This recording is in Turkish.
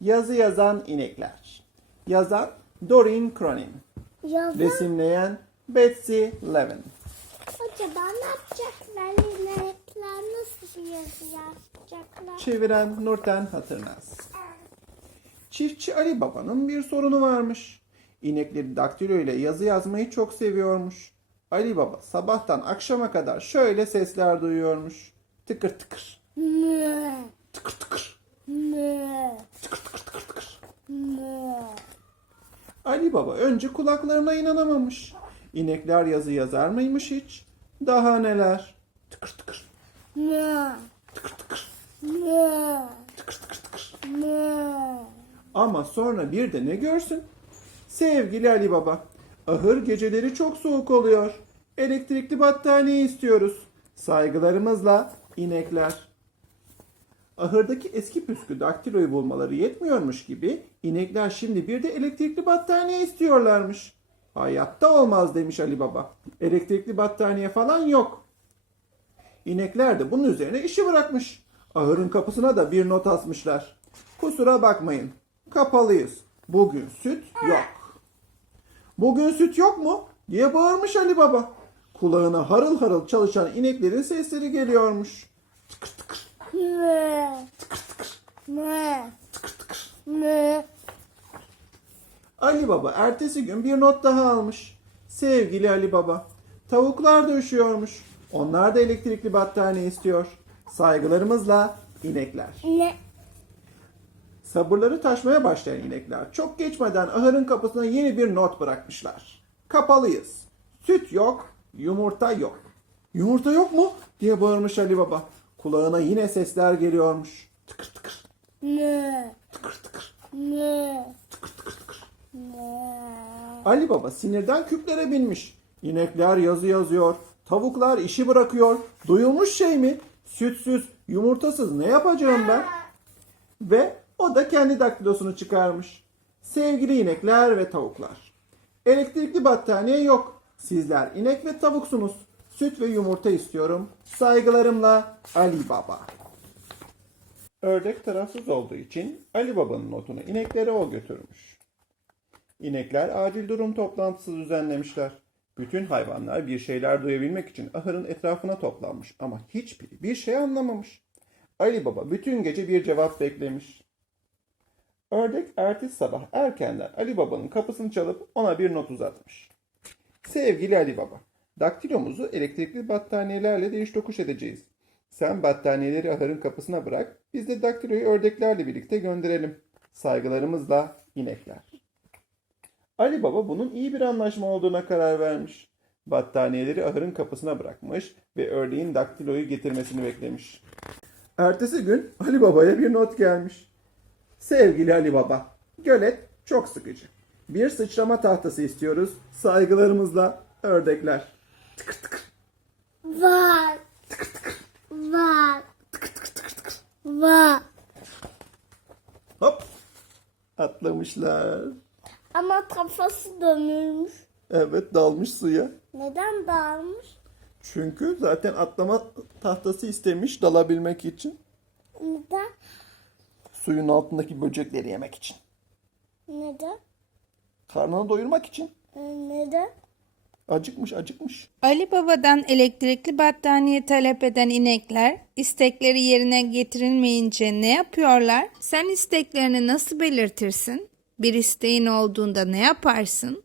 Yazı yazan inekler. Yazan Doreen Cronin. Yazan Resimleyen Betsy Levin. acaba ne yapacaklar? İnekler nasıl yazı yazacaklar? Çeviren Nurten Hatırnaz. Çiftçi Ali Baba'nın bir sorunu varmış. İnekleri daktilo ile yazı yazmayı çok seviyormuş. Ali Baba sabahtan akşama kadar şöyle sesler duyuyormuş. Tıkır tıkır, tıkır tıkır, tıkır tıkır tıkır tıkır. Ali Baba önce kulaklarına inanamamış. İnekler yazı yazar mıymış hiç? Daha neler? Tıkır tıkır, tıkır tıkır, tıkır tıkır tıkır. Ama sonra bir de ne görsün? Sevgili Ali Baba, ahır geceleri çok soğuk oluyor. Elektrikli battaniye istiyoruz. Saygılarımızla inekler. Ahırdaki eski püskü daktiloyu bulmaları yetmiyormuş gibi inekler şimdi bir de elektrikli battaniye istiyorlarmış. Hayatta olmaz demiş Ali Baba. Elektrikli battaniye falan yok. İnekler de bunun üzerine işi bırakmış. Ahırın kapısına da bir not asmışlar. Kusura bakmayın. Kapalıyız. Bugün süt yok. Bugün süt yok mu? diye bağırmış Ali Baba. Kulağına harıl harıl çalışan ineklerin sesleri geliyormuş. Tıkır tıkır, Mö, tıkır tıkır, mö, tıkır tıkır. mö. Ali Baba ertesi gün bir not daha almış. Sevgili Ali Baba, tavuklar da üşüyormuş. Onlar da elektrikli battaniye istiyor. Saygılarımızla inekler. Ne? Sabırları taşmaya başlayan inekler çok geçmeden ahırın kapısına yeni bir not bırakmışlar. Kapalıyız. Süt yok, yumurta yok. Yumurta yok mu? diye bağırmış Ali Baba. Kulağına yine sesler geliyormuş. Tıkır tıkır, Mö, tıkır tıkır, mö, tıkır tıkır tıkır. mö. Ali Baba sinirden küplere binmiş. İnekler yazı yazıyor. Tavuklar işi bırakıyor. Duyulmuş şey mi? Sütsüz, yumurtasız ne yapacağım ben? Ve o da kendi daktilosunu çıkarmış. Sevgili inekler ve tavuklar. Elektrikli battaniye yok. Sizler inek ve tavuksunuz. Süt ve yumurta istiyorum. Saygılarımla Ali Baba. Ördek tarafsız olduğu için Ali Baba'nın notunu ineklere o götürmüş. İnekler acil durum toplantısı düzenlemişler. Bütün hayvanlar bir şeyler duyabilmek için ahırın etrafına toplanmış ama hiçbiri bir şey anlamamış. Ali Baba bütün gece bir cevap beklemiş. Ördek ertesi sabah erkenden Ali Baba'nın kapısını çalıp ona bir not uzatmış. Sevgili Ali Baba, daktilomuzu elektrikli battaniyelerle değiş tokuş edeceğiz. Sen battaniyeleri ahırın kapısına bırak, biz de daktiloyu ördeklerle birlikte gönderelim. Saygılarımızla inekler. Ali Baba bunun iyi bir anlaşma olduğuna karar vermiş. Battaniyeleri ahırın kapısına bırakmış ve ördeğin daktiloyu getirmesini beklemiş. Ertesi gün Ali Baba'ya bir not gelmiş. Sevgili Ali Baba, gölet çok sıkıcı. Bir sıçrama tahtası istiyoruz. Saygılarımızla ördekler. Tıkır tıkır, Var, tıkır tıkır, var, tıkır tıkır tıkır tıkır. var. Hop, atlamışlar. Ama kafası dönülmüş. Evet dalmış suya. Neden dağılmış? Çünkü zaten atlama tahtası istemiş dalabilmek için. Neden? Suyun altındaki böcekleri yemek için. Neden? Karnını doyurmak için. Ee, Neden? Acıkmış acıkmış. Ali Baba'dan elektrikli battaniye talep eden inekler istekleri yerine getirilmeyince ne yapıyorlar? Sen isteklerini nasıl belirtirsin? Bir isteğin olduğunda ne yaparsın?